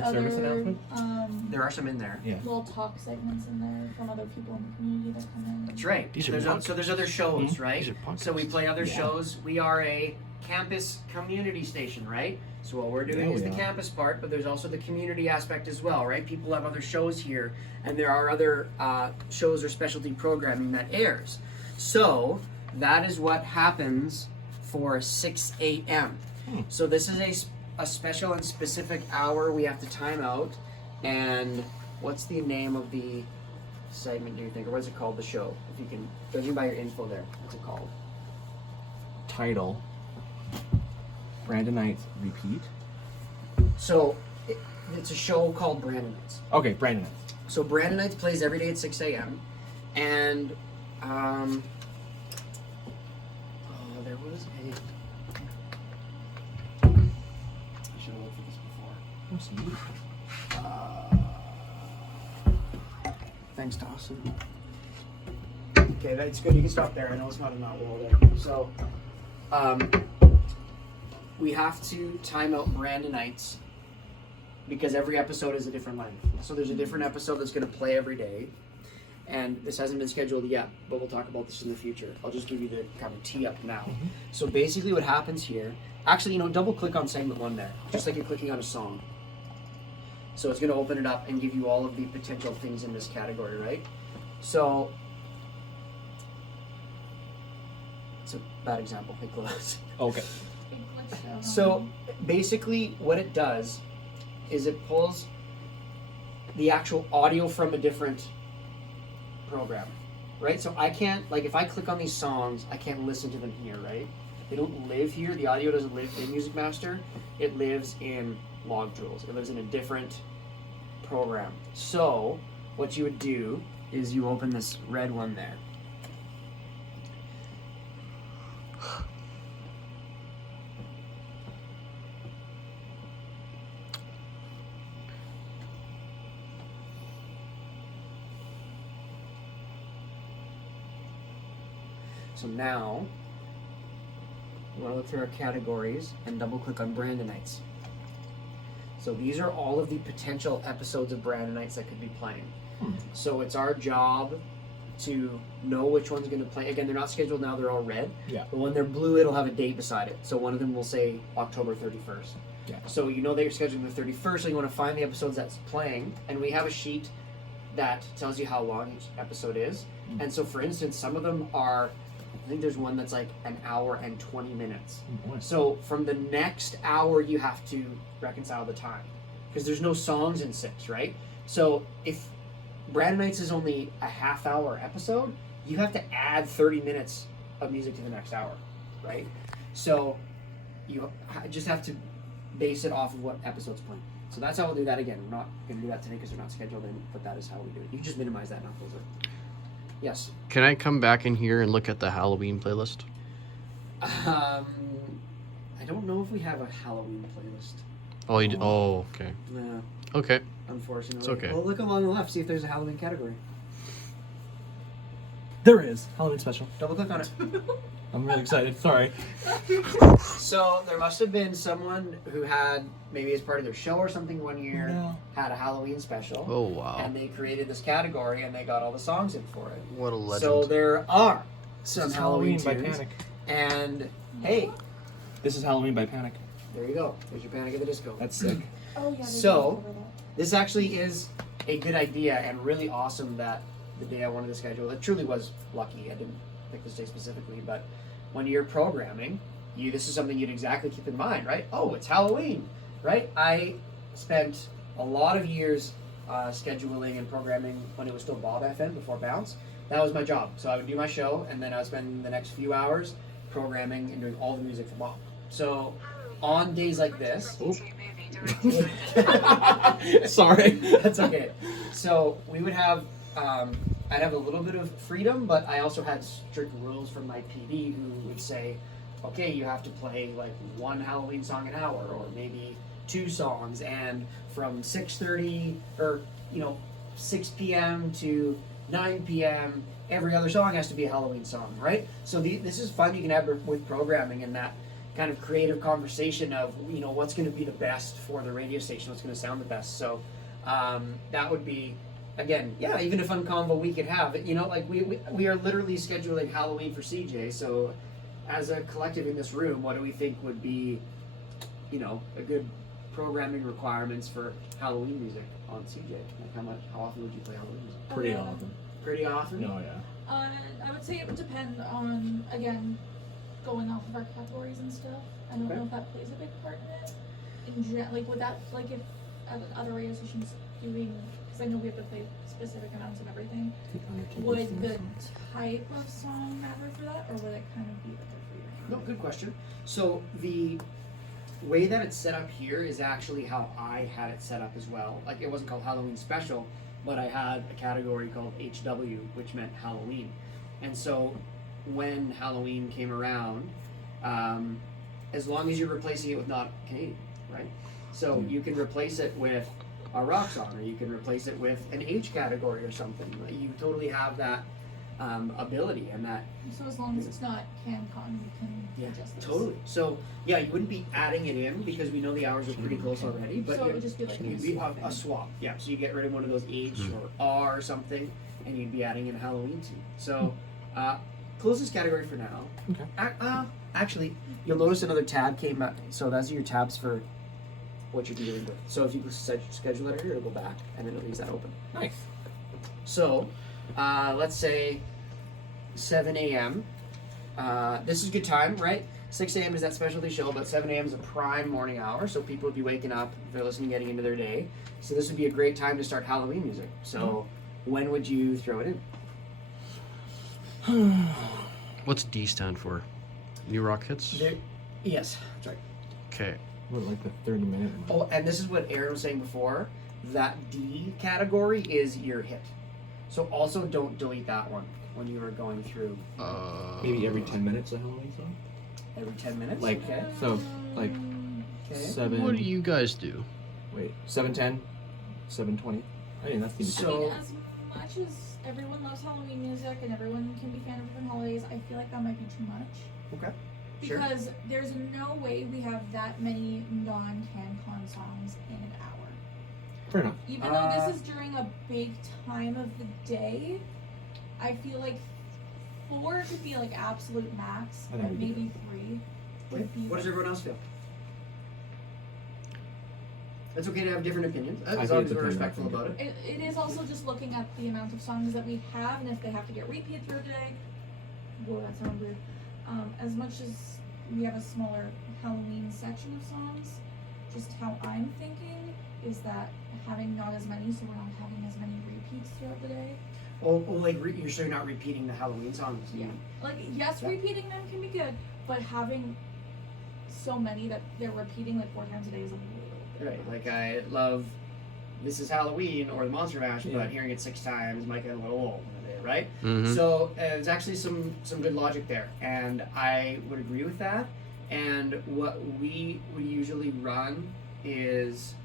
There's service other, announcement. There are some in there. Yeah. little talk segments in there from other people in the community that come in. That's right. These are There's podcasts. so there's other shows, These right? are So we podcasts. play other Yeah. shows. We are a campus community station, right? So what we're doing Yeah, is we the are. campus part, but there's also the community aspect as well, right? People have other shows here, and there are other shows or specialty programming that airs. So that is what happens for 6 a.m. So this is a special and specific hour we have to time out. And what's the name of the segment, do you think? Or what's it called, the show? If you can, judging by your info there, what's it called? Title. Brandonites repeat. So it's a show called Brandonites. Okay, Brandonites. So Brandonites plays every day at 6 a.m. And there was a. I should have looked at this before. Thanks, Dawson. Okay, that's good. You can stop there. I know it's not in that wall there. So, we have to time out Brandonites because every episode is a different length. So there's a different episode that's going to play every day. And this hasn't been scheduled yet, but we'll talk about this in the future. I'll just give you the kind of tee up now. So basically what happens here, actually, double click on segment 1 there, just like you're clicking on a song. So it's going to open it up and give you all of the potential things in this category, right? So, it's a bad example, hey close. Okay. So basically what it does is it pulls the actual audio from a different program, right? So I can't, like if I click on these songs, I can't listen to them here, right? They don't live here. The audio doesn't live in Music Master. It lives in Log Tools. It lives in a different program. So what you would do is you open this red one there. So now, we're going to look through our categories and double click on Brandonites. So these are all of the potential episodes of Brandonites that could be playing. So it's our job to know which one's going to play. Again, they're not scheduled now, they're all red. Yeah. But when they're blue, it'll have a date beside it. So one of them will say October 31st. Yeah. So you know that you're scheduling the 31st, so you want to find the episodes that's playing. And we have a sheet that tells you how long each episode is. And so for instance, some of them are, I think there's one that's like an hour and 20 minutes. So from the next hour, you have to reconcile the time because there's no songs in 6, right? So if Brandonites is only a half-hour episode, you have to add 30 minutes of music to the next hour, right? So you just have to base it off of what episode's playing. So that's how we'll do that again. We're not going to do that today because they're not scheduled in, but that is how we do it. You can just minimize that and I'll close it. Yes. Can I come back in here and look at the Halloween playlist? I don't know if we have a Halloween playlist. Oh, you oh, okay. No, Okay. unfortunately. It's okay. Well, look along the left, see if there's a Halloween category. There is. Halloween special. Double click on it. I'm really excited. Sorry. So there must have been someone who had, maybe as part of their show or something one year, No. had a Halloween special. Oh, wow. And they created this category and they got all the songs in for it. What a legend. So there are some This is Halloween by tunes. Panic. And hey, This is Halloween by Panic. there you go. There's your Panic at the Disco. That's sick. Oh yeah. So, this actually is a good idea and really awesome that the day I wanted to schedule, it truly was lucky. I didn't pick this day specifically, but when you're programming, this is something you'd exactly keep in mind, right? Oh, it's Halloween, right? I spent a lot of years scheduling and programming when it was still Bob FM before Bounce. That was my job. So I would do my show and then I would spend the next few hours programming and doing all the music for Bob. So on days like this, Sorry. that's okay. So we would have, I'd have a little bit of freedom, but I also had strict rules from my PD who would say, okay, you have to play like one Halloween song an hour, or maybe 2 songs, and from 6:30 or 6 p.m. to 9 p.m. every other song has to be a Halloween song, right? So this is fun. You can have with programming and that kind of creative conversation of what's going to be the best for the radio station, what's going to sound the best. So that would be, again, even a fun convo we could have. Like we are literally scheduling Halloween for CJ. So as a collective in this room, what do we think would be a good programming requirements for Halloween music on CJ? Like how often would you play Halloween music? Pretty often. Pretty often? No, yeah. I would say it would depend on, again, going off of our categories and stuff. I don't know if that plays a big part in it. Like, would that, like, if other radio stations doing, because I know we have to play specific amounts of everything, would the type of song matter for that, or would it kind of be better for you? No, good question. So the way that it's set up here is actually how I had it set up as well. Like, it wasn't called Halloween Special, but I had a category called HW, which meant Halloween. And so when Halloween came around, as long as you're replacing it with not Canadian, right? So you can replace it with a rock song, or you can replace it with an age category or something. Like, you totally have that ability and that. So as long as it's not CanCon, we can adjust this. Totally. So yeah, you wouldn't be adding it in because we know the hours are pretty close already. But So it would just be like you'd be a swap. Yeah. So you get rid of one of those H or R or something, and you'd be adding in Halloween theme. So close this category for now. Okay. Actually, you'll notice another tab came up. So those are your tabs for what you're dealing with. So if you schedule it here, it'll go back, and then it leaves that open. Nice. So let's say 7 a.m. This is a good time, right? 6 a.m. is that specialty show, but 7 a.m. is a prime morning hour, so people would be waking up, if they're listening, getting into their day. So this would be a great time to start Halloween music. So when would you throw it in? What's D stand for? New Rock Hits? Yes. Sorry. Okay. What, like the 30-minute? Oh, and this is what Aaron was saying before. That D category is your hit. So also don't delete that one when you are going through Maybe every 10 minutes a Halloween song? every 10 minutes. Like, okay. so, like, Okay. 7... What do you guys do? Wait, 7:10, 7:20. I mean, that's So- I mean, as much as everyone loves Halloween music and everyone can be fan of different holidays, I feel like that might be too much. Okay. Sure. Because there's no way we have that many non-CanCon songs in an hour. fair enough. Even though this is during a big time of the day, I feel like 4 could be like absolute max, I think but we do maybe 3 would be. What does everyone else feel? It's okay to have different opinions, I as think long it's as we're a respectful different about it. It is also just looking at the amount of songs that we have, and if they have to get repeated through the day. Whoa, that sounds weird. As much as we have a smaller Halloween section of songs, just how I'm thinking is that having not as many, so we're not having as many repeats throughout the day. Oh, like you're sure you're not repeating the Halloween songs? Yeah. Like, yes, Yeah. repeating them can be good, but having so many that they're repeating like 4 times a day is a little bit. Right. Like I love This Is Halloween or the Monster Mash, Yeah. but hearing it 6 times might get a little old in a day, right? Mm-hmm. So there's actually some good logic there, and I would agree with that. And what we would usually run is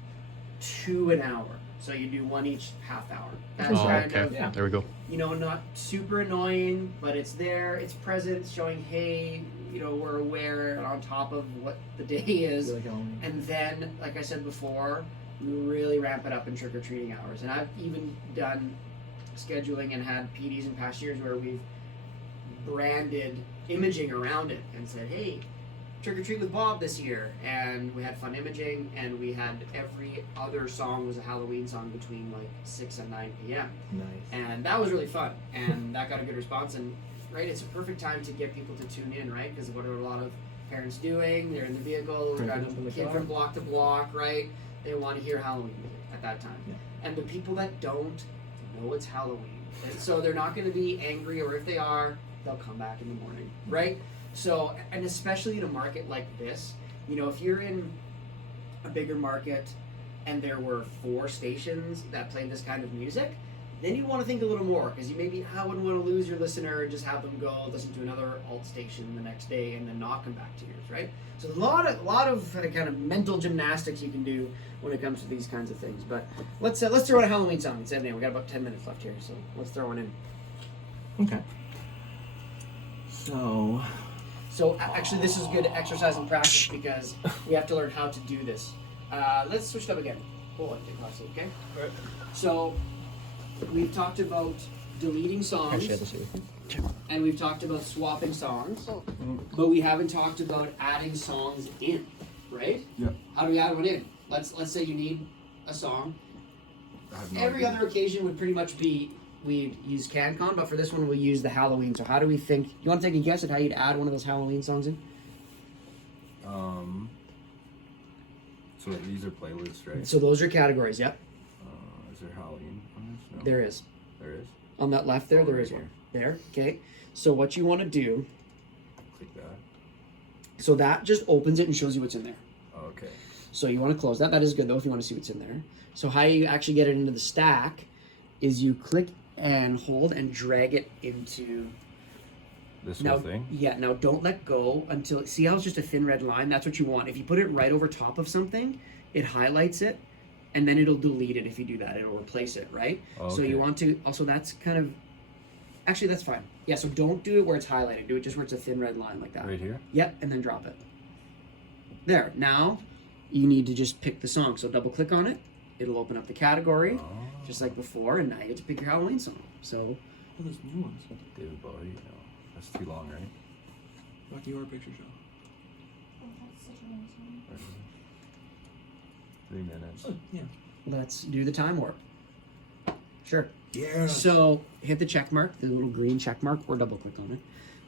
2 an hour. So you do 1 each half hour. That's Oh, kind okay. of, Yeah. There we go. you know, not super annoying, but it's there, it's present, showing, hey, you know, we're aware and on top of what the day is. Like Halloween. And then, like I said before, we really ramp it up in trick-or-treating hours. And I've even done scheduling and had PDs in past years where we've branded imaging around it and said, hey, trick-or-treat with Bob this year. And we had fun imaging, and we had every other song was a Halloween song between like 6 and 9 p.m. Nice. And that was really fun, and that got a good response. And right, it's a perfect time to get people to tune in, right? Because what are a lot of parents doing? They're in the vehicle, Cranking got up in the a kid car. from block to block, right? They want to hear Halloween music at that time. Yeah. And the people that don't know it's Halloween, and so they're not going to be angry, or if they are, they'll come back in the morning, right? So, and especially in a market like this, you know, if you're in a bigger market and there were 4 stations that played this kind of music, then you want to think a little more, because you maybe wouldn't want to lose your listener and just have them go listen to another alt station the next day and then not come back to yours, right? So a lot of kind of mental gymnastics you can do when it comes to these kinds of things. But let's throw in a Halloween song instead. We got about 10 minutes left here, so let's throw one in. Okay. So, Actually, this is good exercise and practice because we have to learn how to do this. Let's switch it up again. Hold on, take class, okay? Alright. So we've talked about deleting songs. Actually, I have to say And we've talked about swapping songs, but we haven't talked about adding songs in, right? Yeah. How do we add one in? Let's say you need a song. I have no Every idea. other occasion would pretty much be we'd use CanCon, but for this one we'll use the Halloween. So how do we think? You want to take a guess at how you'd add one of those Halloween songs in? So these are playlists, right? So those are categories. Yep, Is there Halloween on this? No. there is. There is. On that left there, Oh, there right is here. one. There. Okay. So what you want to do? Click that. So that just opens it and shows you what's in there. Okay. So you want to close that. That is good though if you want to see what's in there. So how you actually get it into the stack is you click and hold and drag it into. This Now, whole thing. yeah. Now don't let go until see how it's just a thin red line. That's what you want. If you put it right over top of something, it highlights it, and then it'll delete it if you do that. It'll replace it, right? Oh, So you want to, also that's kind of, actually that's fine. Yeah, so don't do it where it's highlighted. Do it just where it's a thin red line like that. Right here? Yep, and then drop it. There, now you need to just pick the song. So double click on it. It'll open up the category, Oh. just like before, and now you get to pick your Halloween song. So, Oh, there's new ones. David Bowie. No, that's too long, right? Rocky Horror Picture Show. Oh, that's such a long song. Or is it 3 minutes. Oh, yeah. let's do the time warp. Sure. Yeah. So hit the check mark, the little green check mark, or double click on it.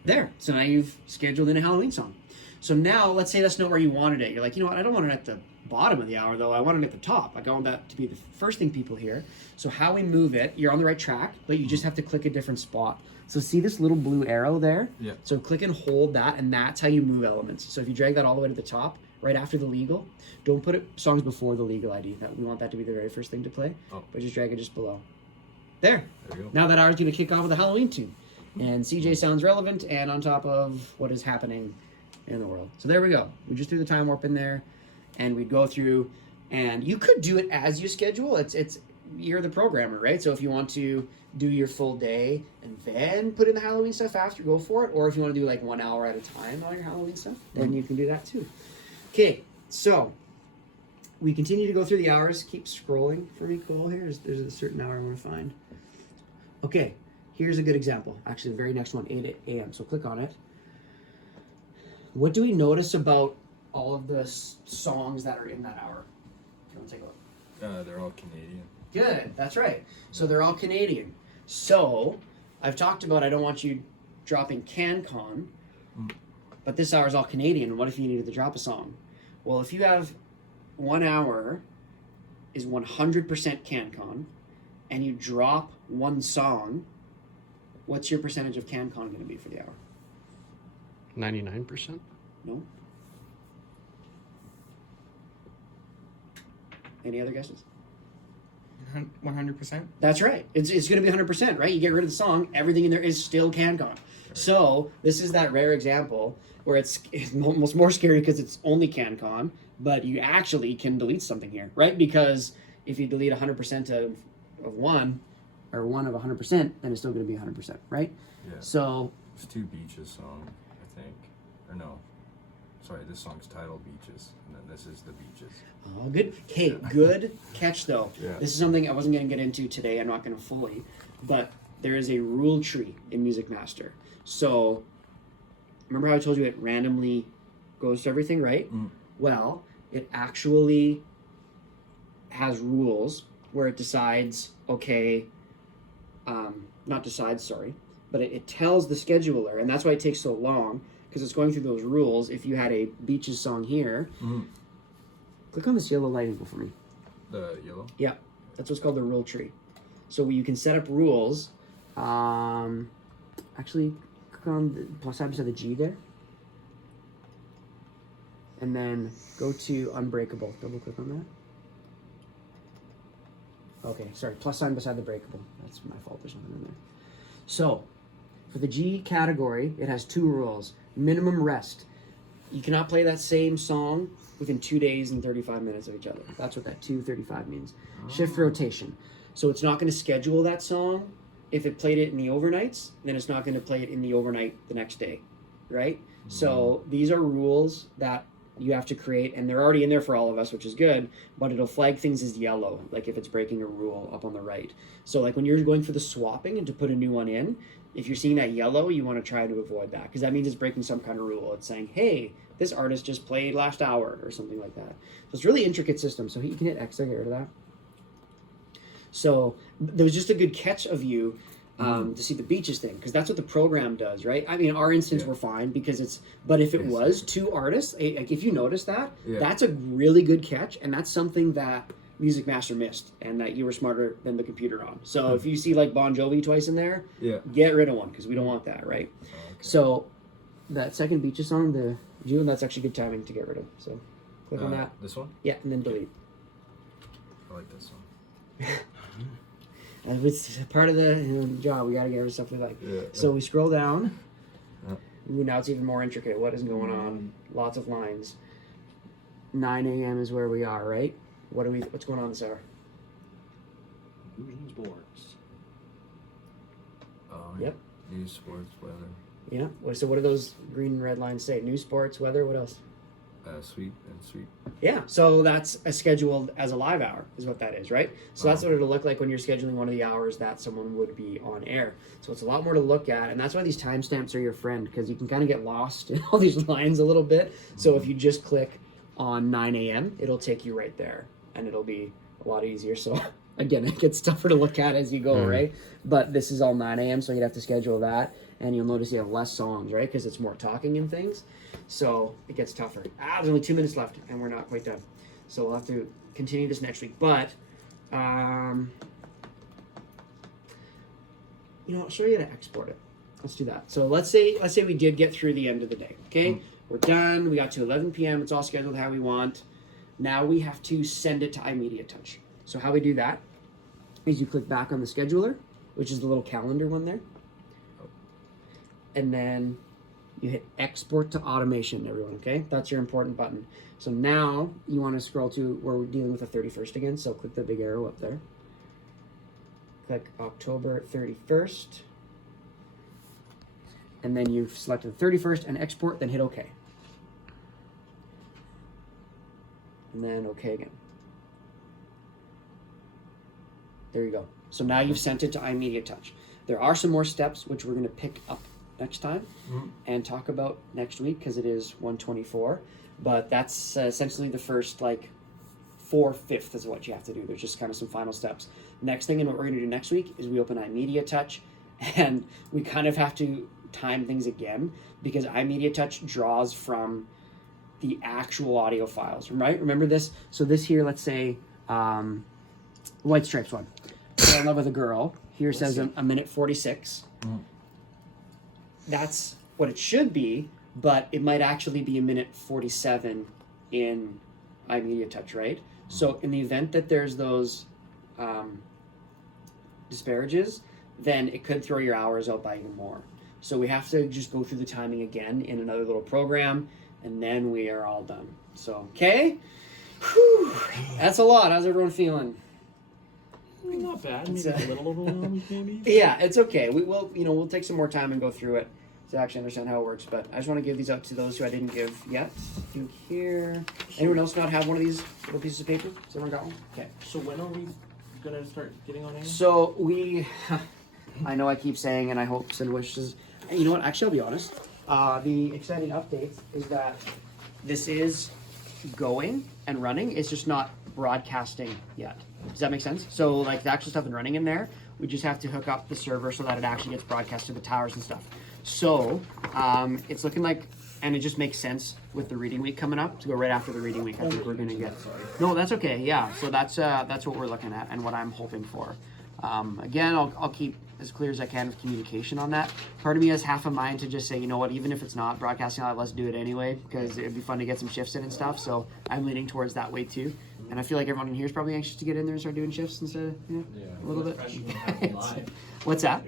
There. So now you've scheduled in a Halloween song. So now let's say that's not where you wanted it. You're like, you know what? I don't want it at the bottom of the hour though. I want it at the top. Like I want that to be the first thing people hear. So how we move it, you're on the right track, but you just have to click a different spot. So see this little blue arrow there? Yeah. So click and hold that, and that's how you move elements. So if you drag that all the way to the top, right after the legal, don't put it songs before the legal ID. That we want that to be the very first thing to play. Oh. But just drag it just below. There. There you go. Now that hour's going to kick off with a Halloween tune. And CJ sounds relevant and on top of what is happening in the world. So there we go. We just threw the time warp in there, and we'd go through, and you could do it as you schedule. It's you're the programmer, right? So if you want to do your full day and then put in the Halloween stuff after, go for it. Or if you want to do like 1 hour at a time on your Halloween stuff, then you can do that too. Okay, so we continue to go through the hours. Keep scrolling for me, Cole. Here, there's a certain hour I want to find. Okay, here's a good example. Actually, the very next one, 8 a.m. So click on it. What do we notice about all of the songs that are in that hour? Do you want to take a look? They're all Canadian. Good, that's right. So they're all Canadian. So I've talked about I don't want you dropping CanCon, but this hour is all Canadian. What if you needed to drop a song? Well, if you have 1 hour is 100% CanCon, and you drop one song, what's your percentage of CanCon going to be for the hour? 99%? No? Any other guesses? 100%. That's right. It's going to be 100%, right? You get rid of the song, everything in there is still CanCon. So this is that rare example where it's almost more scary because it's only CanCon, but you actually can delete something here, right? Because if you delete 100% of one, or one of 100%, then it's still going to be 100%, right? Yeah. So It's two Beaches song, I think. Or no. Sorry, this song's titled Beaches, and then this is the Beaches. oh, good. Hey, good catch though. Yeah. This is something I wasn't going to get into today. I'm not going to fully, but there is a rule tree in Music Master. So remember how I told you it randomly goes to everything, right? Mm. Well, it actually has rules where it decides, okay, not decides, sorry, but it tells the scheduler, and that's why it takes so long, because it's going through those rules. If you had a Beaches song here, click on this yellow light for me. The yellow? Yeah, that's what's called the rule tree. So you can set up rules. Actually, click on the plus sign beside the G there. And then go to Unbreakable. Double click on that. Okay, sorry, plus sign beside the breakable. That's my fault, there's nothing in there. So, for the G category, it has two rules. Minimum rest. You cannot play that same song within 2 days and 35 minutes of each other. That's what that 2:35 means. Shift rotation. So it's not going to schedule that song. If it played it in the overnights, then it's not going to play it in the overnight the next day, right? So these are rules that you have to create, and they're already in there for all of us, which is good, but it'll flag things as yellow, like if it's breaking a rule up on the right. So like when you're going for the swapping and to put a new one in, if you're seeing that yellow, you want to try to avoid that, because that means it's breaking some kind of rule. It's saying, hey, this artist just played last hour, or something like that. So it's a really intricate system. So you can hit X to get rid of that. So there was just a good catch of you to see the Beaches thing, because that's what the program does, right? I mean, our instance we're fine because it's, but if it was two artists, like if you notice that, that's a really good catch, and that's something that Music Master missed, and that you were smarter than the computer on. So if you see like Bon Jovi twice in there, get rid of one, because we don't want that, right? Oh, okay. So that second Beaches song, the June, that's actually good timing to get rid of. So click on that. This one? Yeah, and then delete. I like this one. And it's part of the job. We got to get rid of stuff we like. Yeah. So we scroll down. Yeah. Ooh, now it's even more intricate. What is going on? Lots of lines. 9 a.m. is where we are, right? What's going on this hour? News and sports. Oh, Yep. News, sports, weather. Yeah. So what do those green and red lines say? News, sports, weather. What else? Sweet and sweet. Yeah. So that's scheduled as a live hour, is what that is, right? So that's what it'll look like when you're scheduling one of the hours that someone would be on air. So it's a lot more to look at, and that's why these timestamps are your friend, because you can kind of get lost in all these lines a little bit. So if you just click on 9 a.m., it'll take you right there, and it'll be a lot easier. So again, it gets tougher to look at as you go, right? But this is all 9 a.m., so you'd have to schedule that, and you'll notice you have less songs, right? Because it's more talking and things. So it gets tougher. There's only 2 minutes left, and we're not quite done. So we'll have to continue this next week. But, I'll show you how to export it. Let's do that. So let's say we did get through the end of the day, okay? We're done. We got to 11 p.m. It's all scheduled how we want. Now we have to send it to iMedia Touch. So how we do that is you click back on the scheduler, which is the little calendar one there. And then you hit export to automation, everyone, okay? That's your important button. So now you want to scroll to where we're dealing with the 31st again. So click the big arrow up there. Click October 31st. And then you've selected the 31st and export, then hit OK. And then OK again. There you go. So now you've sent it to iMedia Touch. There are some more steps which we're going to pick up next time and talk about next week because it is 124. But that's essentially the first 4/5 is what you have to do. There's just kind of some final steps. Next thing and what we're going to do next week is we open iMedia Touch, and we kind of have to time things again because iMedia Touch draws from the actual audio files, right? Remember this? So this here, let's say White Stripes one. Fell in Love with a Girl. Here says a minute 46. That's what it should be, but it might actually be a minute 47 in iMedia Touch, right? So in the event that there's those disparages, then it could throw your hours out by even more. So we have to just go through the timing again in another little program, and then we are all done. So, okay? Whew. That's a lot. How's everyone feeling? Not bad. Maybe a little overwhelmed, maybe. Yeah, it's okay. We'll take some more time and go through it to actually understand how it works. But I just want to give these out to those who I didn't give yet. Do here. Anyone else not have one of these little pieces of paper? Has everyone got one? Okay. So when are we gonna start getting on air? So I know I keep saying, and I hope Sid wishes. You know what? Actually, I'll be honest. The exciting update is that this is going and running. It's just not broadcasting yet. Does that make sense? So the actual stuff is running in there. We just have to hook up the server so that it actually gets broadcast to the towers and stuff. So it's looking like, and it just makes sense with the reading week coming up to go right after the reading week. I think we're gonna get. No, that's okay. Yeah. So that's what we're looking at and what I'm hoping for. Again, I'll keep as clear as I can with communication on that. Part of me has half a mind to just say, you know what, even if it's not broadcasting live, let's do it anyway because it'd be fun to get some shifts in and stuff. So I'm leaning towards that way too. And I feel like everyone in here is probably anxious to get in there and start doing shifts instead of a little bit. What's that?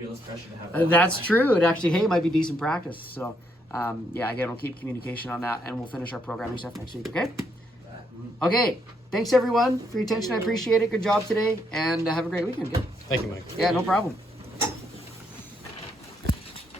That's true. It actually, might be decent practice. So again, we'll keep communication on that and we'll finish our programming stuff next week. Okay. Okay. Thanks everyone for your attention. I appreciate it. Good job today and have a great weekend. Good. Thank you, Mike. Yeah, no problem.